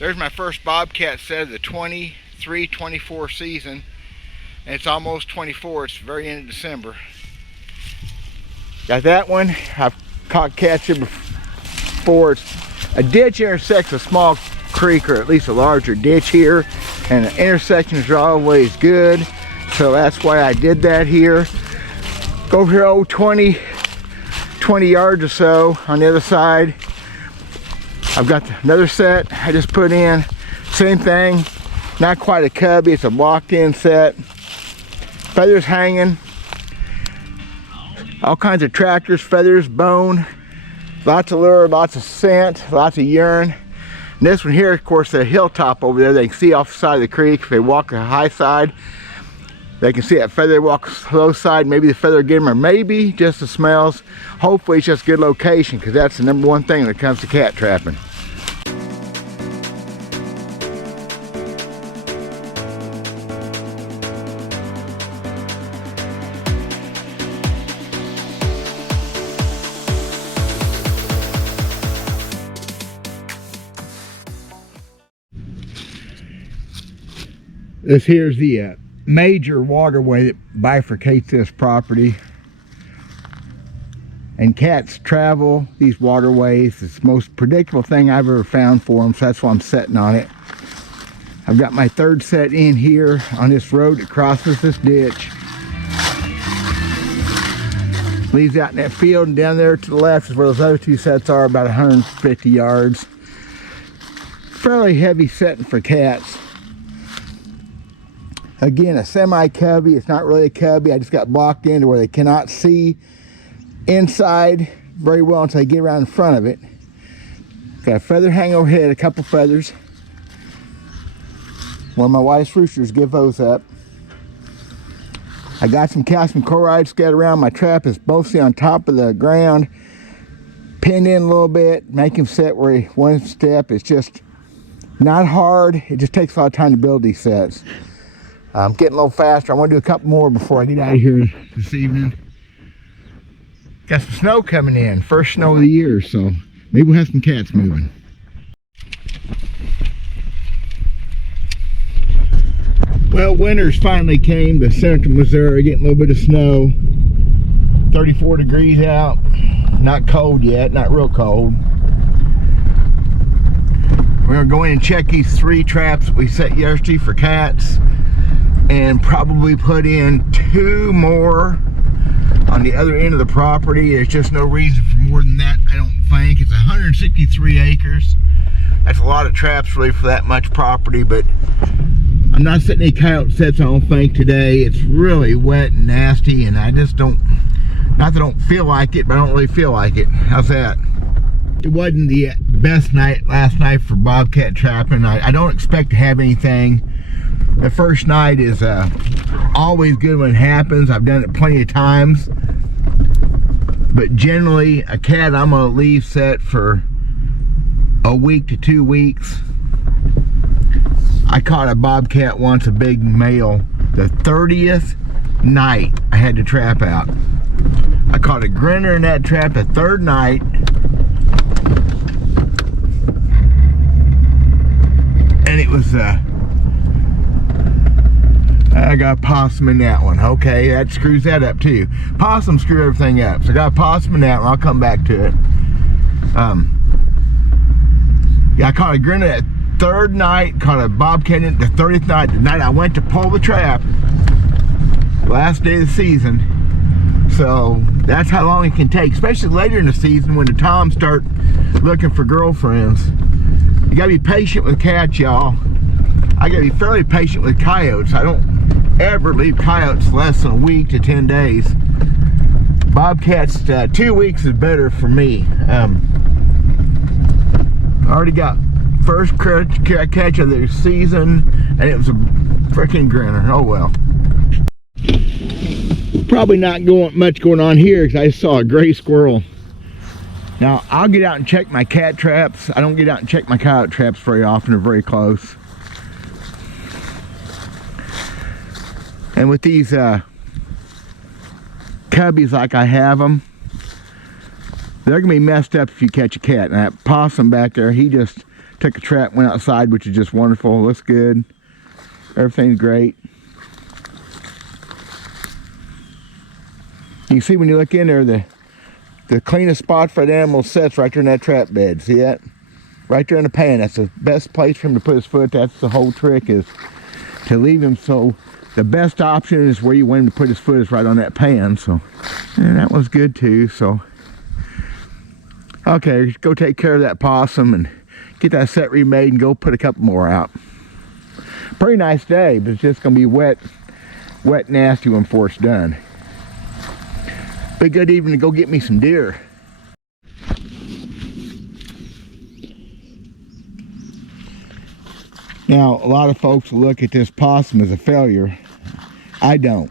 There's my first bobcat set of the 23-24 season, and it's almost 24. It's the very end of December. Got that one. I've caught cats here before. A ditch intersects a small creek, or at least a larger ditch here, and the intersections are always good, so that's why I did that here. Go over here, 20 yards or so on the other side. I've got another set I just put in. Same thing, not quite a cubby, it's a walked-in set. Feathers hanging. All kinds of tractors, feathers, bone. Lots of lure, lots of scent, lots of urine. And this one here, of course, the hilltop over there, they can see off the side of the creek. If they walk the high side, they can see that feather. They walk the low side, maybe the feather get them, or maybe just the smells. Hopefully it's just good location, because that's the number one thing when it comes to cat trapping. This here's the major waterway that bifurcates this property, and cats travel these waterways. It's the most predictable thing I've ever found for them, so that's why I'm setting on it. I've got my third set in here on this road that crosses this ditch, leaves out in that field, and down there to the left is where those other two sets are, about 150 yards. Fairly heavy setting for cats. Again, a semi-cubby. It's not really a cubby. I just got blocked in to where they cannot see inside very well until they get around in front of it. Got a feather hang overhead, a couple feathers. One of my wife's roosters, give those up. I got some calcium chloride scattered around. My trap is mostly on top of the ground, pinned in a little bit, make him set where he one step. It's just not hard. It just takes a lot of time to build these sets. I'm getting a little faster. I want to do a couple more before I get out of here this evening. Got some snow coming in. First snow of the year, so maybe we'll have some cats moving. Well, winter's finally came to central Missouri, getting a little bit of snow. 34 degrees out. Not cold yet, not real cold. We're going to go in and check these 3 traps that we set yesterday for cats, and probably put in 2 more on the other end of the property. There's just no reason for more than that, I don't think. It's 163 acres. That's a lot of traps really for that much property, but I'm not setting any coyote sets, I don't think, today. It's really wet and nasty, and I just don't, not that I don't feel like it, but I don't really feel like it. How's that? It wasn't the best night last night for bobcat trapping. I don't expect to have anything. The first night is always good when it happens. I've done it plenty of times. But generally, a cat I'm going to leave set for a week to 2 weeks. I caught a bobcat once, a big male. The 30th night I had to trap out. I caught a grinner in that trap the 3rd night. And it was I got a possum in that one. Okay, that screws that up too. Possums screw everything up. So I got a possum in that one. I'll come back to it. Yeah, I caught a grinner that 3rd night. Caught a bobcat in the 30th night. The night I went to pull the trap. Last day of the season. So that's how long it can take, especially later in the season when the toms start looking for girlfriends. You gotta be patient with cats, y'all. I gotta be fairly patient with coyotes. I don't ever leave coyotes less than a week to 10 days. Bobcats, 2 weeks is better for me. I already got first catch of the season, and it was a freaking grinner. Oh well. Probably not much going on here because I saw a gray squirrel. Now, I'll get out and check my cat traps. I don't get out and check my coyote traps very often. They're very close. And with these cubbies like I have them, they're going to be messed up if you catch a cat. And that possum back there, he just Took a trap, went outside, which is just wonderful. Looks good. Everything's great. You can see when you look in there, the cleanest spot for an animal sets right there in that trap bed. See that? Right there in the pan. That's the best place for him to put his foot. That's the whole trick, is to leave him so the best option is where you want him to put his foot, is right on that pan. So, and that was good too. So, okay, go take care of that possum and get that set remade and go put a couple more out. Pretty nice day, but it's just gonna be wet, nasty when before it's done. Be a good evening to go get me some deer. Now, a lot of folks look at this possum as a failure. I don't.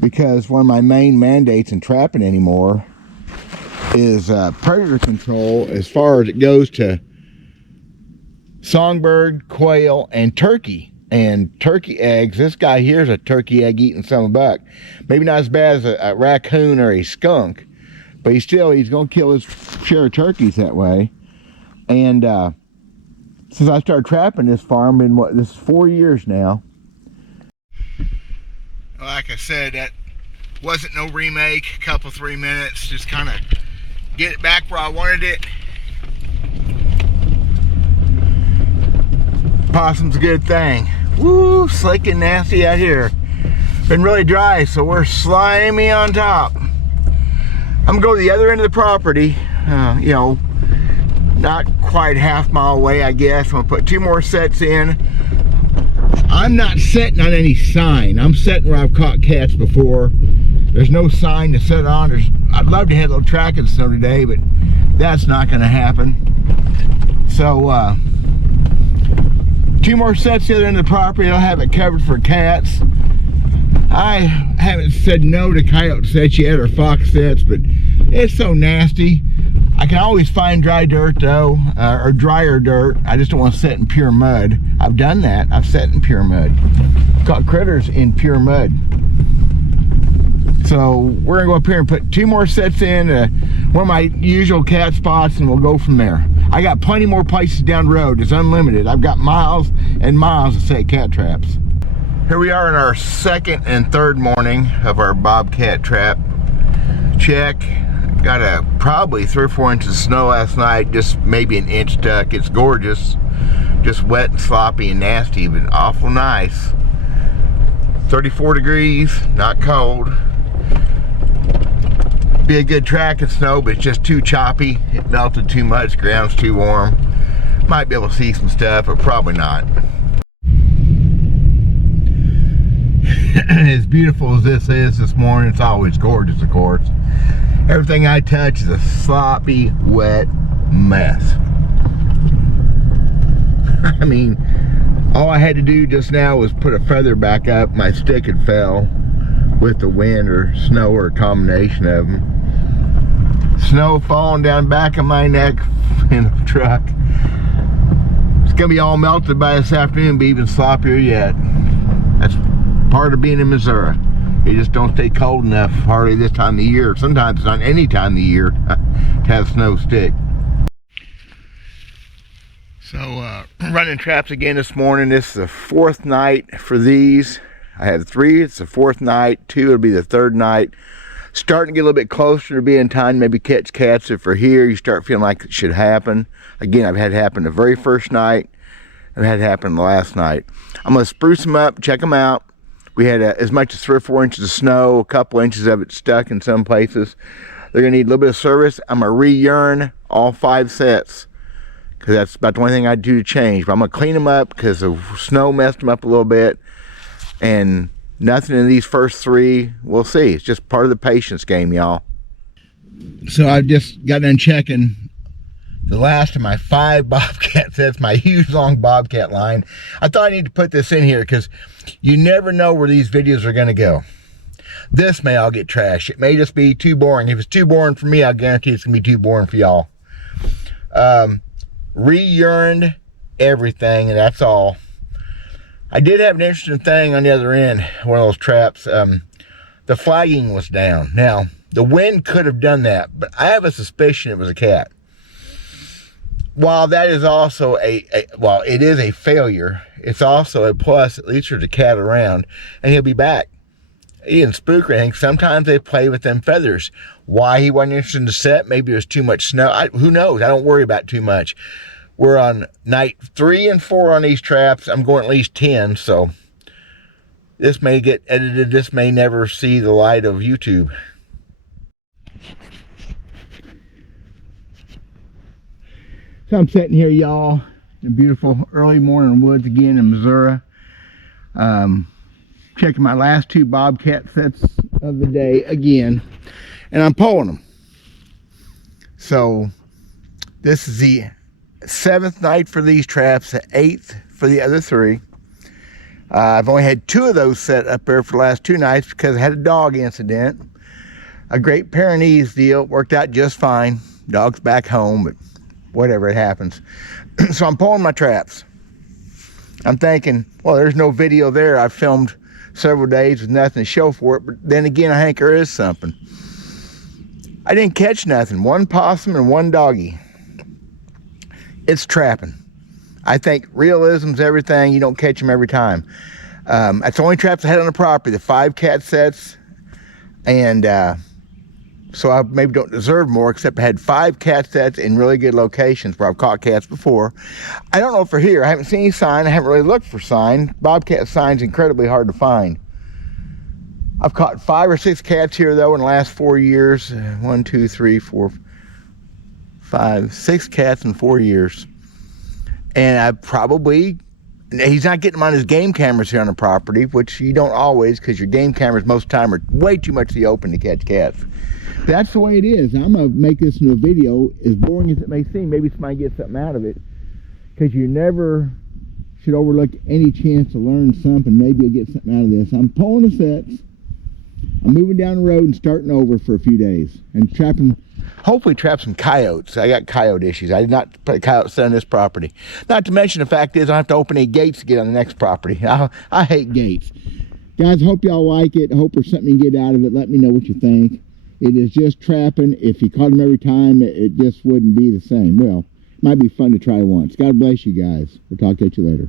Because one of my main mandates in trapping anymore is predator control as far as it goes to songbird, quail, and turkey. And turkey eggs, this guy here is a turkey egg eating son of a buck. Maybe not as bad as a raccoon or a skunk, but he's going to kill his share of turkeys that way. And since I started trapping this farm, this is 4 years now. Like I said, that wasn't no remake, a couple 3 minutes, just kind of get it back where I wanted it. Possum's a good thing. Woo, slick and nasty out here. Been really dry, so we're slimy on top. I'm gonna go to the other end of the property, you know, not quite half-mile away, I guess. I'm gonna put 2 more sets in. I'm not setting on any sign. I'm setting where I've caught cats before. There's no sign to set on. I'd love to have a little tracking snow today, but that's not gonna happen. So, 2 more sets the other end of the property. I'll have it covered for cats. I haven't said no to coyote sets yet, or fox sets, but it's so nasty. I can always find dry dirt though, or drier dirt. I just don't want to set in pure mud. I've done that. I've set in pure mud. Caught critters in pure mud. So we're gonna go up here and put 2 more sets in one of my usual cat spots, and we'll go from there. I got plenty more places down the road. It's unlimited. I've got miles and miles to set cat traps. Here we are in our 2nd and 3rd morning of our bobcat trap check. Got probably 3 or 4 inches of snow last night, just maybe an inch stuck. It's gorgeous. Just wet and sloppy and nasty, but awful nice. 34 degrees, not cold. Be a good tracking snow, but it's just too choppy. It melted too much, ground's too warm. Might be able to see some stuff, but probably not. As beautiful as this is this morning, it's always gorgeous, of course. Everything I touch is a sloppy, wet mess. I mean, all I had to do just now was put a feather back up. My stick had fell with the wind or snow or a combination of them. Snow falling down the back of my neck in the truck. It's gonna be all melted by this afternoon, be even sloppier yet. That's part of being in Missouri. You just don't stay cold enough hardly this time of the year. Sometimes it's not any time of the year to have snow stick. So running traps again this morning. This is the 4th night for these. I had 3, it's the 4th night. 2, it'll be the 3rd night. Starting to get a little bit closer to being time to maybe catch cats. If we're here, you start feeling like it should happen. Again, I've had it happen the very first night. I've had it happen the last night. I'm gonna spruce them up, check them out. We had as much as 3 or 4 inches of snow, a couple inches of it stuck in some places. They're gonna need a little bit of service. I'm gonna re-urine all 5 sets, because that's about the only thing I do to change. But I'm gonna clean them up because the snow messed them up a little bit. And nothing in these first 3, we'll see. It's just part of the patience game, y'all. So I just got done checking the last of my 5 bobcat sets, my huge long bobcat line. I thought I need to put this in here because you never know where these videos are gonna go. This may all get trashed. It may just be too boring. If it's too boring for me, I guarantee it's gonna be too boring for y'all. Re-urined everything, and that's all. I did have an interesting thing on the other end, one of those traps. The flagging was down. Now, the wind could have done that, but I have a suspicion it was a cat. while that is also well, it is a failure, it's also a plus. At least there's a cat around, and he'll be back. He didn't spook or anything. Sometimes they play with them feathers. Why he wasn't interested in the set? Maybe it was too much snow. Who knows? I don't worry about it too much. We're on night 3 and 4 on these traps. I'm going at least 10, so this may get edited. This may never see the light of YouTube. So I'm sitting here, y'all, in beautiful early morning woods again in Missouri. Checking my last 2 Bobcat sets of the day again, and I'm pulling them. So this is the 7th night for these traps, the 8th for the other 3. I've only had 2 of those set up there for the last 2 nights because I had a dog incident. A Great Pyrenees deal, worked out just fine. Dog's back home, but whatever, it happens. So I'm pulling my traps. I'm thinking, well, there's no video there. I've filmed several days with nothing to show for it, but then again, I think there is something. I didn't catch nothing. 1 possum and 1 doggy. It's trapping. I think realism's everything. You don't catch them every time. That's the only traps I had on the property, the 5 cat sets, and so I maybe don't deserve more, except I had 5 cat sets in really good locations where I've caught cats before. I don't know if they're here. I haven't seen any sign. I haven't really looked for sign. Bobcat sign's incredibly hard to find. I've caught 5 or 6 cats here, though, in the last 4 years. 1, 2, 3, 4, 5, 6 cats in 4 years. And I probably, he's not getting them on his game cameras here on the property, which you don't always, because your game cameras most of the time are way too much to the open to catch cats. That's the way it is. I'm going to make this into a video, as boring as it may seem. Maybe somebody gets something out of it, because you never should overlook any chance to learn something. Maybe you'll get something out of this. I'm pulling the sets. I'm moving down the road and starting over for a few days and trapping, hopefully trap some coyotes. I got coyote issues. I did not put a coyote set on this property. Not to mention the fact is I have to open 8 gates to get on the next property. I hate gates. Guys, hope y'all like it. I hope there's something you get out of it. Let me know what you think. It is just trapping. If you caught them every time, it just wouldn't be the same. Well, it might be fun to try once. God bless you guys. We'll talk to you later.